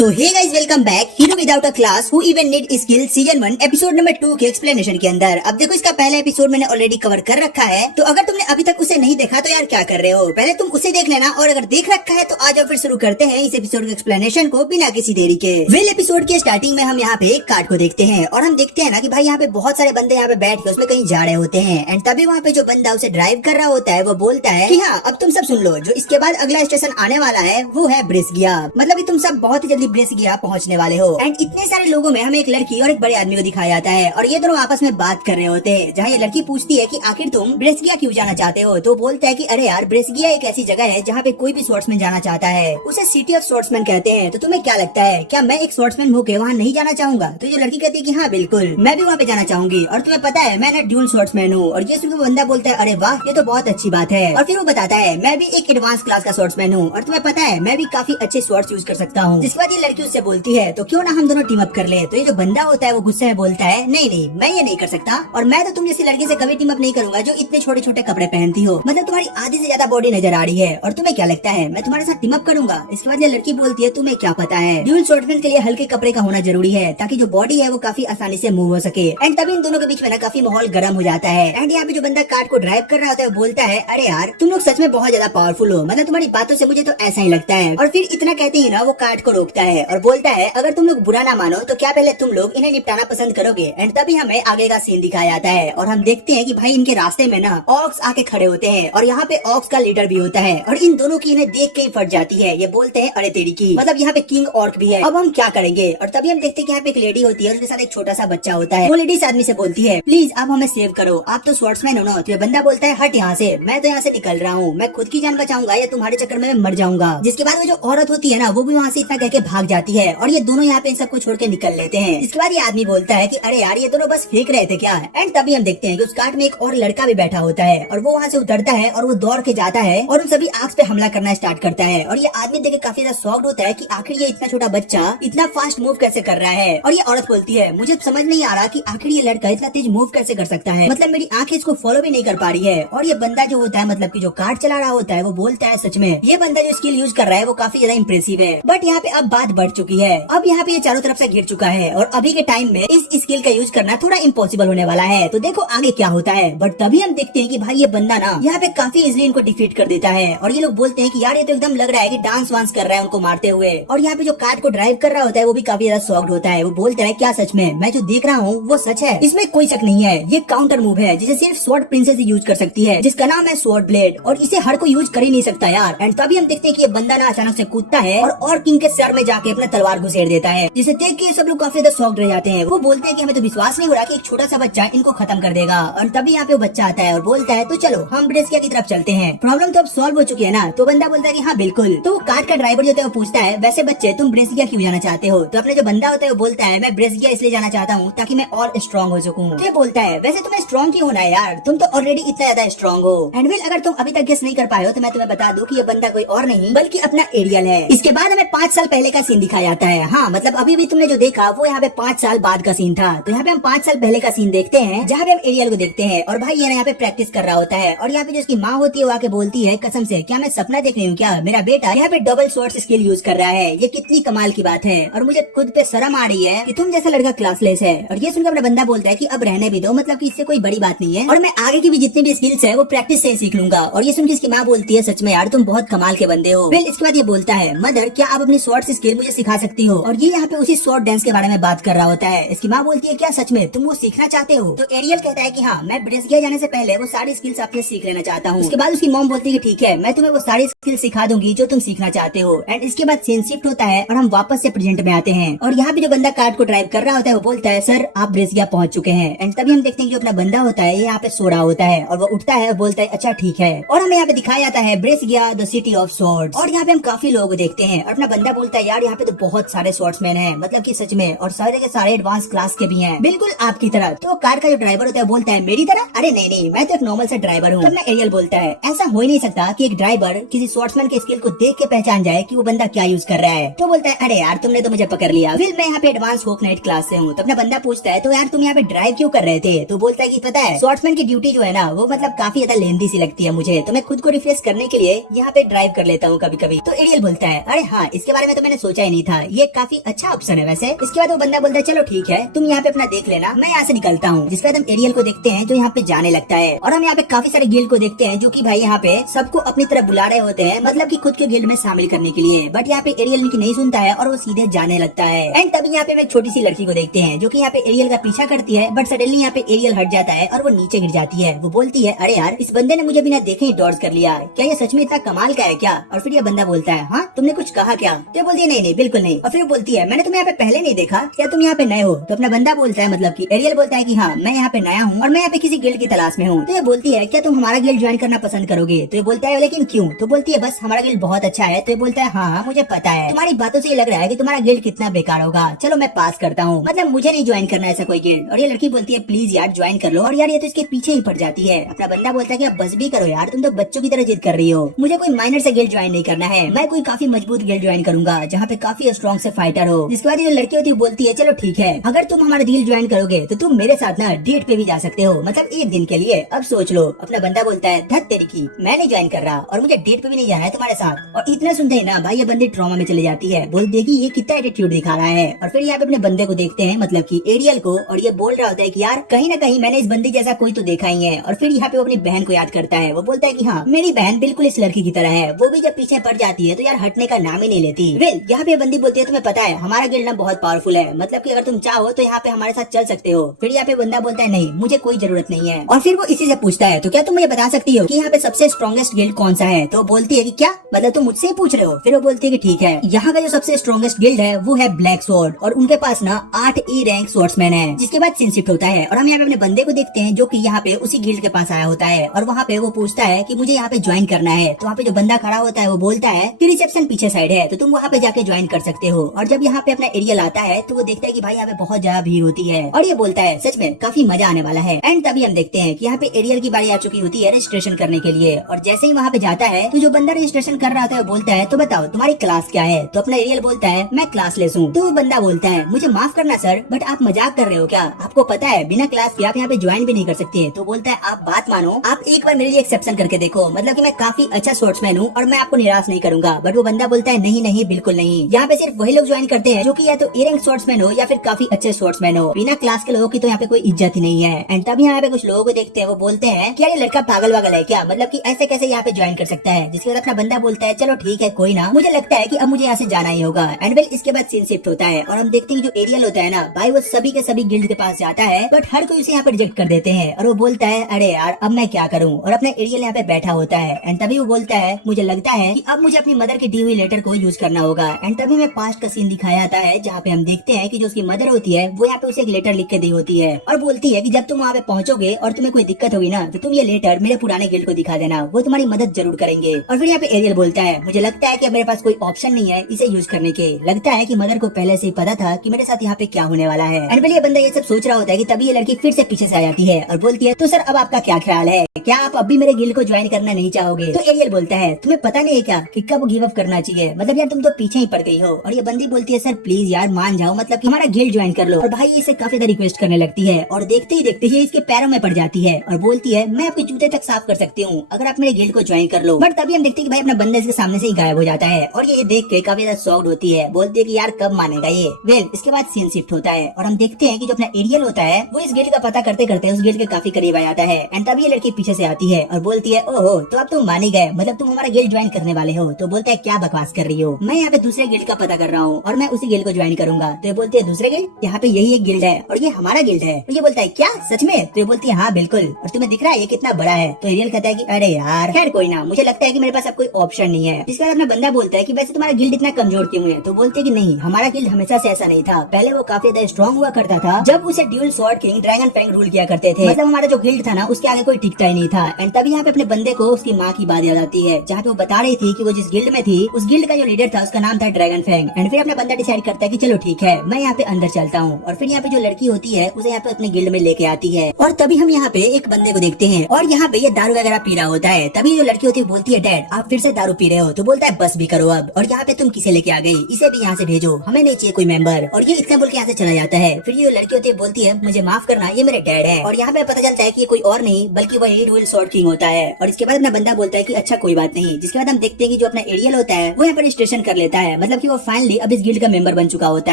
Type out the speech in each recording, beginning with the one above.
So hey guys, welcome back hero without a class who even need skill season 1 episode number 2 के explanation के अंदर। अब देखो, इसका पहला एपिसोड मैंने ऑलरेडी कवर कर रखा है, तो अगर तुमने अभी तक उसे नहीं देखा तो यार क्या कर रहे हो, पहले तुम उसे देख लेना। और अगर देख रखा है तो आ जाओ फिर शुरू करते हैं इस एपिसोड के एक्सप्लेनेशन को बिना किसी देरी के। वेल, एपिसोड के स्टार्टिंग में हम यहाँ पे एक कार्ड को देखते हैं और हम देखते हैं ना कि भाई यहाँ पे बहुत सारे बंदे यहाँ पे बैठ के उसमें कहीं जा रहे होते हैं। एंड तभी वहाँ पे जो बंदा उसे ड्राइव कर रहा होता है वो बोलता है कि हाँ, अब तुम सब सुन लो, जो इसके बाद अगला स्टेशन आने वाला है वो है ब्रिस्गिया। मतलब कि तुम सब बहुत ही जल्दी ब्रिस्गिया पहुँचने वाले हो। एंड इतने सारे लोगों में हमें एक लड़की और एक बड़े आदमी को दिखाया जाता है और ये दोनों आपस में बात कर रहे होते हैं, जहाँ ये लड़की पूछती है कि आखिर तुम ब्रिस्गिया क्यों जाना चाहते हो। तो बोलता है कि अरे यार, ब्रिस्गिया एक ऐसी जगह है जहाँ पे कोई भी स्वॉर्ड्समैन जाना चाहता है, उसे सिटी ऑफ स्वॉर्ड्समैन कहते हैं। तो तुम्हें क्या लगता है, क्या मैं एक स्वॉर्ड्समैन होके वहाँ नहीं जाना चाहूंगा? तो ये लड़की कहती है कि हाँ बिल्कुल, मैं भी वहाँ पे जाना चाहूंगी। और तुम्हें पता है मैं ना ड्यूल स्वॉर्ड्समैन हूँ। और ये सुनकर वो बंदा बोलता है अरे वाह, ये तो बहुत अच्छी बात है। और फिर वो बताता है मैं भी एक एडवांस क्लास का स्वॉर्ड्समैन हूँ और तुम्हें पता है मैं भी काफी अच्छे स्वॉर्ड्स यूज कर सकता हूँ। जिसके बाद ये लड़की उससे बोलती है तो क्यों ना हम दोनों टीम अप कर ले। तो ये जो बंदा होता है वो गुस्से में बोलता है नहीं नहीं, मैं ये नहीं कर सकता, और मैं तो तुम जैसी लड़की से कभी टीम अप नहीं करूंगा जो इतने छोटे छोटे कपड़े पहनती हो। मतलब तुम्हारी आधी से ज्यादा बॉडी नजर आ रही है और तुम्हें क्या लगता है मैं तुम्हारे साथ टीम अप करूंगा? इसके बाद ये लड़की बोलती है तुम्हें क्या पता है, ड्यूल स्वॉर्ड्समैन के लिए हल्के कपड़े का होना जरूरी है ताकि जो बॉडी है वो काफी आसानी से मूव हो सके। एंड तभी इन दोनों के बीच में ना काफी माहौल गर्म हो जाता है। एंड यहाँ पे जो बंदा कार को ड्राइव कर रहा होता है वो बोलता है अरे यार, तुम लोग सच में बहुत ज्यादा पावरफुल हो, मतलब तुम्हारी बातों से मुझे तो ऐसा ही लगता है। और फिर इतना कहते ही ना वो कार को रोकता है और बोलता है अगर तुम लोग बुरा ना मानो तो क्या पहले तुम लोग इन्हें निपटाना पसंद करोगे? एंड तभी हमें आगे का सीन दिखाया जाता है और हम देखते हैं कि भाई इनके रास्ते में ना ऑक्स आके खड़े होते हैं और यहाँ पे ऑक्स का लीडर भी होता है और इन दोनों की इन्हें देख के ही फट जाती है। ये बोलते हैं अरे तेरी की, मतलब यहाँ पे किंग ऑर्क भी है, अब हम क्या करेंगे? और तभी हम देखते हैं कि यहाँ पे एक लेडी होती है, उसके साथ एक छोटा सा बच्चा होता है। वो लेडी इस आदमी से बोलती है प्लीज आप हमें सेव करो, आप तो स्वॉर्ड्समैन हो ना। तो ये बंदा बोलता है हट यहाँ से, मैं तो यहाँ से निकल रहा हूँ, मैं खुद की जान बचाऊंगा या तुम्हारे चक्कर में मर जाऊंगा। जिसके बाद वो जो औरत होती है ना वो भी वहाँ से इतना कह के भाग जाती है और ये दोनों यहाँ पे इन सबको छोड़ के निकल लेते हैं। इसके बाद ये आदमी बोलता है कि अरे यार, ये दोनों बस फेंक रहे थे क्या? एंड तभी हम देखते हैं कि उस कार्ट में एक और लड़का भी बैठा होता है और वो वहाँ से उतरता है और वो दौड़ के जाता है और उन सभी आग पे हमला करना स्टार्ट करता है। और ये आदमी देख के काफी ज्यादा शॉक्ड होता है कि आखिर ये इतना छोटा बच्चा इतना फास्ट मूव कैसे कर रहा है। और ये औरत बोलती है मुझे समझ नहीं आ रहा कि आखिर ये लड़का इतना तेज मूव कैसे कर सकता है, मतलब मेरी आंखें इसको फॉलो भी नहीं कर पा रही है। और ये बंदा जो होता है, मतलब की जो कार्ट चला रहा होता है, वो बोलता है सच में ये बंदा जो स्किल यूज कर रहा है वो काफी ज्यादा इंप्रेसिव है। बट यहाँ पे अब बात बढ़ चुकी है, अब यहाँ पे ये चारों तरफ से घिर चुका है और अभी के टाइम में इस स्किल का यूज करना थोड़ा इम्पॉसिबल होने वाला है। तो देखो आगे क्या होता है। बट तभी हम देखते हैं कि भाई ये बंदा ना यहाँ पे काफी इजिली इनको डिफीट कर देता है और ये लोग बोलते हैं कि यार ये तो एकदम लग रहा है कि डांस वांस कर रहा है उनको मारते हुए। और यहाँ पे जो कार्ट को ड्राइव कर रहा होता है वो भी काफी ज्यादा शॉक्ड होता है। वो बोलता है क्या सच में मैं जो देख रहा हूँ वो सच है? इसमें कोई शक नहीं है, ये काउंटर मूव है जिसे सिर्फ स्वॉर्ड प्रिंसेस ही यूज कर सकती है, जिसका नाम है स्वॉर्ड ब्लेड, और इसे हर कोई यूज कर ही नहीं सकता यार। एंड तभी हम देखते हैं कि ये बंदा ना अचानक से कूदता है और किंग के सर में जाके अपना तलवार घुसेड़ देता है, जिसे देख के सब लोग काफी ज्यादा शॉक्ड रह जाते हैं। वो बोलते हैं कि हमें तो विश्वास नहीं हो रहा कि एक छोटा सा बच्चा इनको खत्म कर देगा। और तभी यहाँ पे वो बच्चा आता है और बोलता है तो चलो हम ब्रिस्गिया की तरफ चलते हैं, प्रॉब्लम तो अब सॉल्व हो चुकी है ना। तो बंदा बोलता है कि हाँ बिल्कुल। तो कार्ट का ड्राइवर जो होता है वो पूछता है वैसे बच्चे तुम ब्रिस्गिया क्यों जाना चाहते हो? तो अपने जो बंदा होता है वो बोलता है मैं ब्रिस्गिया इसलिए जाना चाहता हूँ ताकि मैं और स्ट्रॉन्ग हो सकूँ। तो ये बोलता है वैसे तुम्हें स्ट्रॉन्ग क्यों होना है यार, तुम तो ऑलरेडी इतना ज्यादा स्ट्रॉन्ग हो। एंड वेल, अगर तुम अभी तक गेस नहीं कर पाए हो तो मैं तुम्हें बता दूं कि ये बंदा कोई और नहीं बल्कि अपना एरियल है। इसके बाद हमें 5 साल पहले का सीन दिखाया जाता है। हाँ, मतलब अभी भी तुमने जो देखा वो यहाँ पे 5 साल बाद का सीन था। तो यहाँ पे हम 5 साल पहले का सीन देखते हैं जहाँ पे हम एरियल को देखते हैं और भाई ये यहाँ पे प्रैक्टिस कर रहा होता है और यहाँ पे जो उसकी माँ होती है वो आके बोलती है कसम से क्या मैं सपना देख रही हूँ क्या, मेरा बेटा यहाँ पे डबल स्वॉर्ड स्किल यूज कर रहा है, ये कितनी कमाल की बात है और मुझे खुद पे शर्म आ रही है कि तुम जैसा लड़का क्लासलेस है। और ये सुनकर अपना बंदा बोलता है कि अब रहने भी दो, मतलब कि इससे कोई बड़ी बात नहीं है और मैं आगे की भी जितनी भी स्किल्स है वो प्रैक्टिस से ही सीख लूंगा। और ये सुनकर इसकी माँ बोलती है सच में यार तुम बहुत कमाल के बंदे हो। फिर इसके बाद ये बोलता है मदर क्या आप अपनी स्वॉर्ड स्किल मुझे सिखा सकती हो? और ये यहाँ पे उसी स्वॉर्ड डांस के बारे में बात कर रहा होता है। इसकी माँ बोलती है क्या सच में तुम वो सीखना चाहते हो? तो एरियल कहता है कि हाँ, मैं ब्रिस्गिया जाने से पहले वो सारी स्किल्स आपसे सीख लेना चाहता हूँ। उसके बाद उसकी मॉम बोलती है कि ठीक है, मैं तुम्हें वो सारी स्किल सिखा दूंगी जो तुम सीखना चाहते हो। एंड इसके बाद सीन शिफ्ट होता है और हम वापस से प्रेजेंट में आते हैं और यहाँ पे जो बंदा कार्ट को ड्राइव कर रहा होता है वो बोलता है सर आप ब्रिस्गिया पहुंच चुके हैं। एंड तभी हम देखते हैं कि जो अपना बंदा होता है ये यहाँ पे सो रहा होता है और वो उठता है और बोलता है अच्छा ठीक है। और हमें यहाँ पे दिखाया जाता है ब्रिस्गिया द सिटी ऑफ स्वॉर्ड्स। और यहाँ पे हम काफी लोग देखते हैं और अपना बंदा बोलता है यार यहाँ पे तो बहुत सारे स्वॉर्ड्समैन हैं, मतलब कि सच में, और सारे के सारे एडवांस क्लास के भी हैं, बिल्कुल आपकी तरह। तो कार का जो ड्राइवर होता है बोलता है मेरी तरह? अरे नहीं नहीं, मैं तो एक नॉर्मल सा ड्राइवर हूँ। अपना एरियल बोलता है ऐसा हो ही नहीं सकता कि एक ड्राइवर किसी स्वॉर्ड्समैन के स्किल को देख के पहचान जाए कि वो बंदा क्या यूज कर रहा है। तो बोलता है अरे यार तुमने तो मुझे पकड़ लिया, फिर मैं यहाँ पे एडवांस होक नाइट क्लास से हूँ। तो अपना बंदा पूछता है तो यार तुम यहाँ पे ड्राइव क्यों कर रहे थे? तो बोलता है कि पता है स्वॉर्ड्समैन की ड्यूटी जो है ना वो मतलब काफी ज्यादा लेंदी सी लगती है मुझे, तो मैं खुद को रिफ्रेश करने के लिए यहाँ पे ड्राइव कर लेता हूँ कभी कभी। तो एरियल बोलता है अरे हाँ, इसके बारे में तो मैंने सोचा ही नहीं था, ये काफी अच्छा ऑप्शन है वैसे। इसके बाद वो बंदा बोलता है चलो ठीक है, तुम यहाँ पे अपना देख लेना, मैं यहाँ से निकलता हूँ। जिसके बाद हम एरियल को देखते हैं जो यहाँ पे जाने लगता है, और हम यहाँ पे काफी सारे गिल्ड को देखते हैं जो कि भाई यहाँ पे सबको अपनी तरफ बुला रहे होते हैं, मतलब कि खुद के गिल्ड में शामिल करने के लिए। बट यहाँ पे एरियल इनकी नहीं सुनता है और वो सीधे जाने लगता है। एंड तभी यहाँ पे एक छोटी सी लड़की को देखते हैं जो कि यहाँ पे एरियल का पीछा करती है, बट सडनली यहाँ पे एरियल हट जाता है और वो नीचे गिर जाती है। वो बोलती है अरे यार, इस बंदे ने मुझे बिना देखे ही डॉज कर लिया, क्या ये सच में इतना कमाल का है क्या? और फिर ये बंदा बोलता है हाँ तुमने कुछ कहा क्या? तो बोलती है नहीं नहीं बिल्कुल नहीं। और फिर बोलती है मैंने तुम्हें यहाँ पे पहले नहीं देखा, क्या तुम यहाँ पे नए हो? तो अपना बंदा बोलता है मतलब कि एरियल बोलता है कि हाँ मैं यहाँ पे नया हूँ और मैं यहाँ पे किसी गिल्ड की तलाश में हूँ। तो ये बोलती है क्या तुम हमारा गिल्ड ज्वाइन करना पसंद करोगे? तो ये बोलता है लेकिन क्यों? तो बोलती है बस हमारा गिल्ड बहुत अच्छा है। तो ये बोलता है हाँ मुझे पता है, तुम्हारी बातों से ये लग रहा है कि तुम्हारा गिल्ड कितना बेकार होगा, चलो मैं पास करता हूँ, मतलब मुझे नहीं ज्वाइन करना ऐसा कोई गिल्ड। और ये लड़की बोलती है प्लीज यार ज्वाइन कर लो, और यार ये तो इसके पीछे ही पड़ जाती है। अपना बंदा बोलता है कि अब बस भी करो यार, तुम तो बच्चों की तरह जिद कर रही हो, मुझे कोई माइनर से गिल्ड ज्वाइन नहीं करना है, मैं कोई काफी मजबूत गिल्ड ज्वाइन करूंगा जहाँ पे काफी स्ट्रॉन्ग से फाइटर हो। जिसके बाद जो लड़की होती है बोलती है चलो ठीक है, अगर तुम हमारा गिल्ड ज्वाइन करोगे तो तुम मेरे साथ ना डेट पे भी जा सकते हो, मतलब एक दिन के लिए, अब सोच लो। अपना बंदा बोलता है धत तेरी की, मैं नहीं ज्वाइन कर रहा और मुझे डेट पे भी नहीं जाना है तुम्हारे साथ। और इतना सुनते ही ना भाई ये बंदी ट्रॉमा में चली जाती है, बोलती है कि ये कितना एटीट्यूड दिखा रहा है। और फिर यहाँ पे अपने बंदे को देखते हैं मतलब कि एरियल को, और ये बोल रहा होता है कि यार कहीं ना कहीं मैंने इस बंदी जैसा कोई तो देखा ही है। और फिर यहाँ पे वो अपनी बहन को याद करता है, वो बोलता है कि हाँ मेरी बहन बिल्कुल इस लड़की की तरह है, वो भी जब पीछे पड़ जाती है तो यार हटने का नाम ही नहीं लेती। वेल यहाँ पे बंदी बोलती है तुम्हें पता है हमारा गिल्ड ना बहुत पावरफुल है, मतलब कि अगर तुम चाहो तो यहाँ पे हमारे साथ चल सकते हो। फिर यहाँ पे बंदा बोलता है नहीं मुझे कोई जरूरत नहीं है। और फिर वो इसी से पूछता है तो क्या तुम मुझे बता सकती हो कि यहाँ पे सबसे स्ट्रॉन्गेस्ट गिल्ड कौन सा है? तो बोलती है कि क्या मतलब तुम मुझसे ही पूछ रहे हो? फिर वो बोलती है कि ठीक है, यहाँ का जो सबसे स्ट्रॉन्गेस्ट गिल्ड है वो है ब्लैक स्वॉर्ड, और उनके पास ना 8 E रैंक स्वॉर्ड्समैन है। जिसके बाद सीन शिफ्ट होता है और हम यहाँ पे अपने बंदे को देखते हैं जो कि यहाँ पे उसी गिल्ड के पास आया होता है, और वहाँ पे वो पूछता है कि मुझे यहाँ पे ज्वाइन करना है। तो वहाँ पे जो बंदा खड़ा होता है वो बोलता है कि रिसेप्शन पीछे साइड है, तो तुम वहाँ पे जाके ज्वाइन कर सकते हो। और जब यहाँ पे अपना एरियल आता है तो वो देखता है कि भाई यहाँ पे बहुत ज्यादा भीड़ होती है, और ये बोलता है सच में काफी मजा आने वाला है। एंड तभी हम देखते हैं कि यहाँ पे एरियल की बारी आ चुकी होती है रजिस्ट्रेशन करने के लिए, और जैसे ही वहाँ पे जाता है तो जो बंदा रजिस्ट्रेशन कर रहा था वो बोलता है तो बताओ तुम्हारी क्लास क्या है? तो अपना एरियल बोलता है मैं क्लासलेस हूँ। तो वो बंदा बोलता है मुझे माफ करना सर, बट आप मजाक कर रहे हो क्या? आपको पता है बिना क्लास के आप यहाँ पे ज्वाइन भी नहीं कर सकते। तो बोलता है आप बात मानो, आप एक बार मेरे लिए एक्सेप्शन करके देखो, मतलब कि मैं काफी अच्छा स्पोर्ट्समैन हूँ और मैं आपको निराश नहीं करूंगा। बट वो बंदा बोलता है नहीं नहीं बिल्कुल नहीं, यहाँ पे सिर्फ वही लोग ज्वाइन करते हैं जो कि या तो ए रैंक स्पोर्ट्समैन हो या फिर काफी अच्छे स्पोर्ट्समैन हो, बिना क्लास के लोगों की तो यहाँ पे कोई इज्जत ही नहीं है। एंड तभी यहाँ पे कुछ लोगों को देखते हैं, वो बोलते हैं कि यार ये लड़का पागल वागल है क्या, मतलब कि ऐसे कैसे यहाँ पे ज्वाइन कर सकता है? जिसके बाद अपना बंदा बोलता है चलो ठीक है कोई ना, मुझे लगता है कि अब मुझे यहाँ से जाना ही होगा। एंड वेल इसके बाद सीन शिफ्ट होता है और हम देखते हैं कि जो एरियल होता है ना भाई वो सभी के सभी गिल्ड के पास जाता है, बट हर कोई उसे यहाँ पे रिजेक्ट कर देते हैं, और वो बोलता है अरे यार अब मैं क्या करूँ? और अपना एरियल यहाँ पे बैठा होता है। एंड तभी वो बोलता है मुझे लगता है कि अब मुझे अपनी मदर की दी हुई लेटर को यूज करना होगा। एंड तभी में पास्ट का सीन दिखाया जाता है जहाँ पे हम देखते हैं कि जो उसकी मदर होती है वो यहाँ पे उसे एक लेटर लिख के दी होती है, और बोलती है कि जब तुम वहाँ पे पहुंचोगे और तुम्हें कोई दिक्कत होगी ना तो तुम ये लेटर मेरे पुराने गिल्ड को दिखा देना, वो तुम्हारी मदद जरूर करेंगे। और फिर यहाँ पे एरियल बोलता है मुझे लगता है कि अब मेरे पास कोई ऑप्शन नहीं है इसे यूज करने के, लगता है कि मदर को पहले से ही पता था कि मेरे साथ यहाँ पे क्या होने वाला है। एंड ये बंदा ये सब सोच रहा होता है कि तभी ये लड़की फिर से पीछे से आ जाती है और बोलती है तो सर अब आपका क्या ख्याल है, क्या आप अब भी मेरे गिल्ड को ज्वाइन करना नहीं चाहोगे? तो एरियल बोलता है तुम्हें पता नहीं है क्या कि कब गिव अप करना चाहिए, मतलब यार तुम तो पीछे ही पड़ गई हो। और ये बंदी बोलती है सर प्लीज यार मान जाओ, मतलब कि हमारा गिल्ड ज्वाइन कर लो। और भाई इसे काफी ज्यादा रिक्वेस्ट करने लगती है, और देखते ही देखते ही इसके पैरों में पड़ जाती है और बोलती है मैं आपके जूते तक साफ कर सकती हूँ अगर आप मेरे गिल्ड को ज्वाइन कर लो। बट तभी हम देखते हैं कि भाई अपना बंदा इसके सामने से ही गायब हो जाता है, और ये देख के काफी ज्यादा शॉक्ड होती है, बोलती है कि यार कब मानेगा ये। वेल इसके बाद सीन शिफ्ट होता है और हम देखते हैं कि जो अपना एरियल होता है वो इस गिल्ड का पता करते करते उस गिल्ड के काफी करीब आ जाता है। एंड तभी ये लड़की पीछे से आती है और बोलती है ओहो तो अब तुम मान ही गए, मतलब तुम हमारा गिल्ड ज्वाइन करने वाले हो? तो बोलता है क्या बकवास कर रही हो, मैं यहाँ पे दूसरे गिल्ड का पता कर रहा हूँ और मैं उसी गिल्ड को ज्वाइन करूंगा। तो ये बोलती है दूसरे गिल्ड, यहाँ पे यही एक गिल्ड है और ये हमारा गिल्ड है। तो ये बोलता है क्या सच में? तो ये बोलती है हाँ बिल्कुल, और तुम्हें दिख रहा है ये कितना बड़ा है? तो एरियल कहता है कि अरे यार खैर कोई ना, मुझे लगता है कि मेरे पास अब कोई ऑप्शन नहीं है। इसके बाद अपना बंदा बोलता है कि वैसे तुम्हारा गिल्ड इतना कमजोर क्यों है? तो बोलते है कि नहीं हमारा गिल्ड हमेशा से ऐसा नहीं था, पहले वो काफी ज्यादा स्ट्रॉन्ग हुआ करता था जब उसे dual sword king dragon fang rule किया करते थे, मतलब हमारा जो गिल्ड था ना उसके आगे कोई टिकता ही नहीं था। एंड तभी यहाँ पे अपने बंदे को उसकी माँ की बात याद आती है जहाँ पे वो बता रही थी कि वो जिस गिल्ड में थी उस गिल्ड का जो लीडर था उसका नाम था ड्रैगन फैंग। एंड फिर अपना बंदा डिसाइड करता है कि चलो ठीक है मैं यहाँ पे अंदर चलता हूँ, और फिर यहाँ पे जो लड़की होती है उसे यहाँ पे अपने गिल्ड में लेके आती है। और तभी हम यहाँ पे एक बंदे को देखते हैं और यहाँ पे ये दारू वगैरह पी रहा होता है। तभी जो लड़की होती है बोलती है डैड आप फिर से दारू पी रहे हो? तो बोलता है बस भी करो अब, और यहाँ पे तुम किसे लेके आ गई, इसे भी यहाँ से भेजो, हमें नहीं चाहिए कोई मेंबर। और ये इतना बोल के यहाँ से चला जाता है। फिर ये लड़की होती है बोलती है मुझे माफ करना ये मेरे डैड है, और यहाँ पे पता चलता है कि ये कोई और नहीं बल्कि वही ड्यूल स्वॉर्ड किंग होता है। और इसके बाद अपना बंदा बोलता है कि अच्छा कोई बात नहीं। जिसके बाद हम देखते हैं कि जो अपना एरियल होता है वो यहाँ पर रजिस्ट्रेशन कर लेता है है, मतलब कि वो फाइनली अब इस गिल्ड का मेंबर बन चुका होता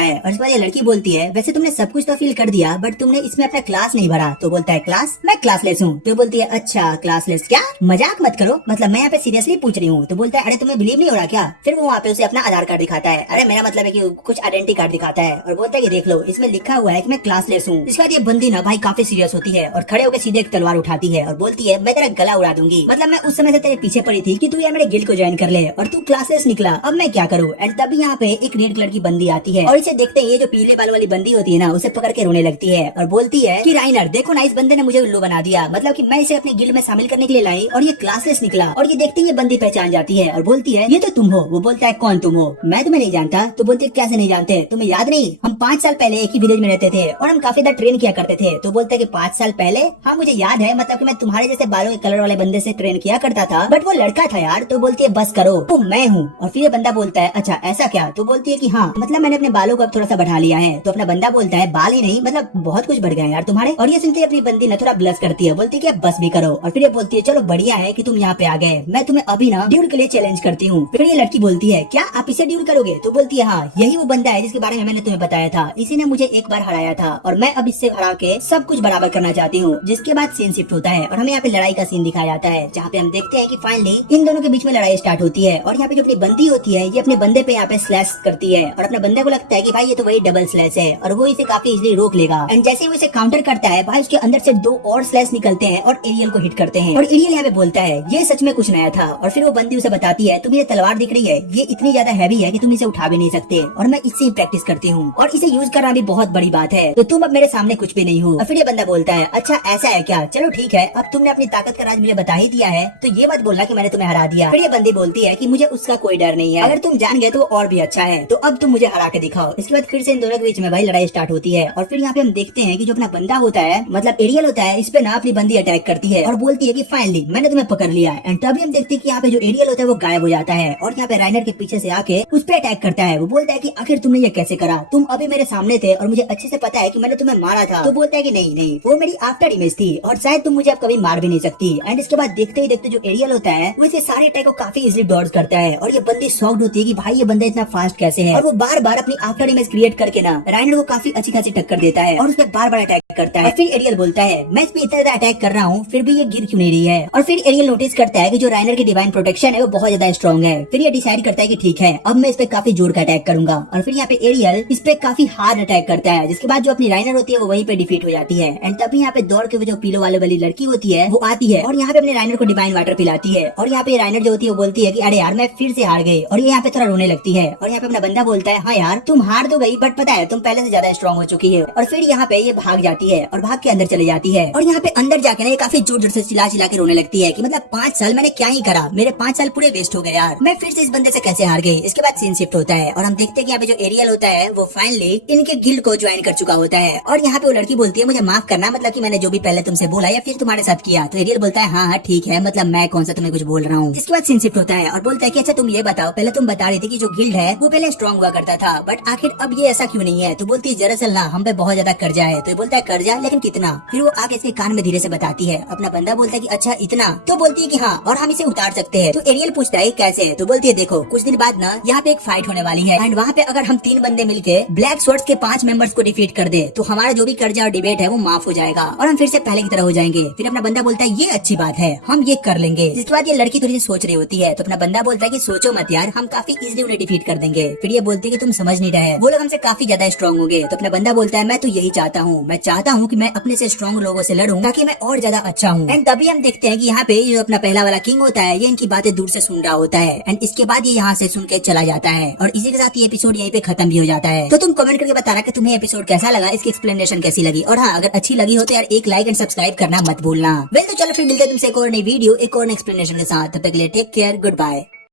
है। और इस बार ये लड़की बोलती है वैसे तुमने सब कुछ तो फील कर दिया बट तुमने इसमें अपना क्लास नहीं भरा। तो बोलता है क्लास, मैं क्लासलेस हूँ। तो बोलती है अच्छा क्लासलेस क्या, मजाक मत करो, मतलब मैं यहाँ पे सीरियसली पूछ रही हूँ। तो बोलता है अरे तुम्हें बिलीव नहीं हो रहा क्या। फिर वो वहाँ पे उसे अपना आधार कार्ड दिखाता है, अरे मेरा मतलब है कि कुछ आइडेंटिटी कार्ड दिखाता है और बोलता है कि देख लो इसमें लिखा हुआ है कि मैं क्लासलेस हूँ। इसके बाद ये बंदी ना भाई काफी सीरियस होती है और खड़े होकर सीधे एक तलवार उठाती है और बोलती है मैं तेरा गला उड़ा दूंगी, मतलब मैं उस समय से तेरे पीछे पड़ी थी कि तू यार मेरे गिल्ड को ज्वाइन कर ले और तू क्लासलेस निकला, अब मैं क्या करूँ। एंड तभी यहाँ पे एक रेड कलर की बंदी आती है और इसे देखते ही ये जो पीले बाल वाली बंदी होती है ना उसे पकड़ के रोने लगती है और बोलती है कि राइनर देखो ना इस बंदे ने मुझे उल्लू बना दिया, मतलब कि मैं इसे अपने गिल्ड में शामिल करने के लिए लाई और ये क्लासलेस निकला। और ये देखते ही ये बंदी पहचान जाती है और बोलती है ये तो तुम हो। वो बोलता है कौन तुम हो, मैं तुम्हें नहीं जानता। तो बोलती है कैसे नहीं जानते, तुम्हें याद नहीं हम 5 साल पहले एक ही विलेज में रहते थे और हम काफी ज्यादा ट्रेन किया करते थे। तो बोलता है कि 5 साल पहले, हाँ मुझे याद है, मतलब कि मैं तुम्हारे जैसे बालों के कलर वाले बंदे से ट्रेन किया करता था बट वो लड़का था यार। तो बोलती है बस करो तो मैं हूँ। और फिर ये बंदा बोलता है अच्छा ऐसा क्या। तो बोलती है कि हाँ मतलब मैंने अपने बालों को अब थोड़ा सा बढ़ा लिया है। तो अपना बंदा बोलता है बाल ही नहीं मतलब बहुत कुछ बढ़ गया यार तुम्हारे। और ये सुनते अपनी बंदी ना थोड़ा ब्लश करती है, बोलती है बस भी करो। और फिर ये बोलती है चलो बढ़िया है कि तुम यहाँ पे आ गए, मैं तुम्हें अभी ना ड्यूल के लिए चैलेंज करती हूँ। फिर ये लड़की बोलती है क्या आप इसे ड्यूल करोगे। तो बोलती है हाँ यही वो बंदा है जिसके बारे में मैंने तुम्हें बताया था, इसी ने मुझे एक बार हराया था और मैं अब इससे हरा के सब कुछ बराबर करना चाहती हूँ। जिसके बाद सीन शिफ्ट होता है और हमें यहाँ पे लड़ाई का सीन दिखाया जाता है जहाँ पे हम देखते हैं कि फाइनली इन दोनों के बीच में लड़ाई स्टार्ट होती है। और यहाँ पे जो अपनी बंदी होती है ये अपने बंदे पे यहाँ पे स्लैश करती है और अपने बंदे को लगता है कि भाई ये तो वही डबल स्लैश है और वो इसे काफी इजीली रोक लेगा। एंड जैसे ही वो इसे काउंटर करता है भाई उसके अंदर से 2 और स्लैश निकलते हैं और एरियल को हिट करते हैं। और एरियल यहाँ पे बोलता है ये सच में कुछ नया था। और फिर वो बंदी उसे बताती है तुम्हें ये तलवार दिख रही है, ये इतनी ज्यादा हैवी है कि तुम इसे उठा भी नहीं सकते और मैं इससे ही प्रैक्टिस करती हूँ और इसे यूज करना भी बहुत बड़ी बात है, तो तुम अब मेरे सामने कुछ भी नहीं हो। और फिर ये बंदा बोलता है अच्छा ऐसा है क्या, चलो ठीक है अब तुमने अपनी ताकत का राज मुझे बता ही दिया है तो ये बात बोलना कि मैंने तुम्हें हरा दिया। फिर ये बंदी बोलती है कि मुझे उसका कोई डर नहीं है, अगर तुम जान गए तो और भी अच्छा है, तो अब तुम मुझे हरा के दिखाओ। इसके बाद फिर से इन दोनों के बीच में भाई लड़ाई स्टार्ट होती है। और फिर यहाँ पे हम देखते हैं कि जो अपना बंदा होता है मतलब एरियल होता है इस पे ना अपनी बंदी अटैक करती है और बोलती है कि फाइनली मैंने तुम्हें पकड़ लिया। एंड तभी हम देखते हैं कि यहाँ पे जो एरियल होता है वो गायब हो जाता है और यहाँ पे राइनर के पीछे से आके उस पे अटैक करता है। वो बोलता है कि आखिर तुमने ये कैसे करा, तुम अभी मेरे सामने थे और मुझे अच्छे से पता है कि मैंने तुम्हें मारा था। तो बोलता है कि नहीं नहीं वो मेरी आफ्टर इमेज थी और शायद तुम मुझे अब कभी मार भी नहीं सकती। एंड इसके बाद देखते ही देखते जो एरियल होता है वो इसे सारे अटैक को काफी इजीली डॉज करता है और ये बंदी शॉक्ड होती है कि भाई ये बंदा इतना फास्ट कैसे है। और वो बार बार अपनी आफ्टर इमेज क्रिएट करके ना राइनर को काफी अच्छी खासी टक्कर देता है और उस पर बार बार अटैक करता है। फिर एरियल बोलता है मैं इस पे इतना ज्यादा अटैक कर रहा हूँ फिर भी ये गिर क्यों नहीं रही है। और फिर एरियल नोटिस करता है कि जो राइनर की डिवाइन प्रोटेक्शन है वो बहुत ज्यादा स्ट्रॉन्ग है। फिर ये डिसाइड करता है कि ठीक है अब मैं इस पे काफी जोर का अटैक करूंगा। और फिर यहाँ पे एरियल इस पे काफी हार्ड अटैक करता है जिसके बाद जो अपनी राइनर होती है वो वहीं पे डिफीट हो जाती है। एंड तभी यहाँ पे दौड़ के जो पीलो वाली लड़की होती है वो आती है और यहाँ पे अपने राइनर को डिवाइन वाटर पिलाती है। और यहाँ पे राइनर जो होती है वो बोलती है कि अरे यार मैं फिर से हार गई और ये यहाँ पे थोड़ा रोने लगती है। और यहाँ पे अपना बंदा बोलता है हाँ यार तुम हार तो गई बट पता है तुम पहले से ज्यादा स्ट्रॉन्ग हो चुकी है। और फिर यहाँ पे ये भाग जाती है और भाग के अंदर चली जाती है और यहाँ पे अंदर जाके ना ये काफी जोर जोर से चिल्ला चिल्ला के रोने लगती है कि मतलब 5 साल मैंने क्या ही करा, मेरे 5 साल पूरे वेस्ट हो गए यार, मैं फिर से इस बंदे से कैसे हार गई। इसके बाद सीन शिफ्ट होता है और हम देखते हैं कि यहाँ पे जो एरियल होता है वो फाइनली इनके गिल्ड को ज्वाइन कर चुका होता है। और यहाँ पे वो लड़की बोलती है मुझे माफ करना, मतलब कि मैंने जो भी पहले तुमसे बोला या फिर तुम्हारे साथ किया। तो एरियल बोलता है हाँ ठीक है, मतलब मैं कौन सा तुम्हें कुछ बोल रहा हूँ। इसके बाद सीन शिफ्ट होता है और बोलता है कि अच्छा तुम ये बताओ, पहले तुम बता रही थी कि जो गिल्ड है वो पहले स्ट्रॉन्ग हुआ करता था बट आखिर अब ये ऐसा क्यों नहीं है। तो बोलती है दरअसल ना हम पे बहुत ज्यादा कर्जा है। तो बोलता है कर्जा, लेकिन कितना। फिर वो आगे इसके कान में धीरे से बताती है। अपना बंदा बोलता है कि अच्छा इतना। तो बोलती है कि हाँ और हम इसे उतार सकते हैं। तो एरियल पूछता है कैसे। तो बोलती है देखो कुछ दिन बाद ना यहाँ पे एक फाइट होने वाली है एंड वहाँ पे अगर हम 3 बंदे मिलके ब्लैक स्वॉर्ड्स के 5 मेंबर्स को डिफीट कर दे तो हमारा जो भी कर्जा और डिबेट है वो माफ हो जाएगा और हम फिर से पहले की तरह हो जाएंगे। फिर अपना बंदा बोलता है ये अच्छी बात है, हम ये कर लेंगे। जिसके बाद ये लड़की थोड़ी सी सोच रही होती है। तो अपना बंदा बोलता है कि सोचो मत यार, हम काफी इजीली उन्हें डिफीट कर देंगे। फिर ये बोलती है कि तुम समझ नहीं रहे, वो लोग हमसे काफी ज्यादा स्ट्रॉन्ग होंगे। तो अपना बंदा बोलता है मैं तो यही चाहता हूँ, मैं चाहता हूँ कि मैं अपने से स्ट्रॉन्ग लोगों से लड़ूं ताकि मैं और ज्यादा अच्छा हूँ। एंड तभी हम देखते हैं कि यहाँ पे जो अपना पहला वाला किंग होता है ये इनकी बातें दूर से सुन रहा होता है एंड इसके बाद ये यहाँ से सुन के चला जाता है और इसी के साथ ये एपिसोड यहीं पे खत्म भी हो जाता है। तो तुम कमेंट करके बताना कि तुम्हें एपिसोड कैसा लगा, इसकी एक्सप्लेनेशन कैसी लगी। और हाँ अगर अच्छी लगी हो तो यार एक लाइक एंड सब्सक्राइब करना मत भूलना। वेल तो चलो फिर मिलते हैं तुमसे एक और नई वीडियो एक और एक्सप्लेनेशन के साथ। तब तक के लिए टेक केयर, गुड बाय।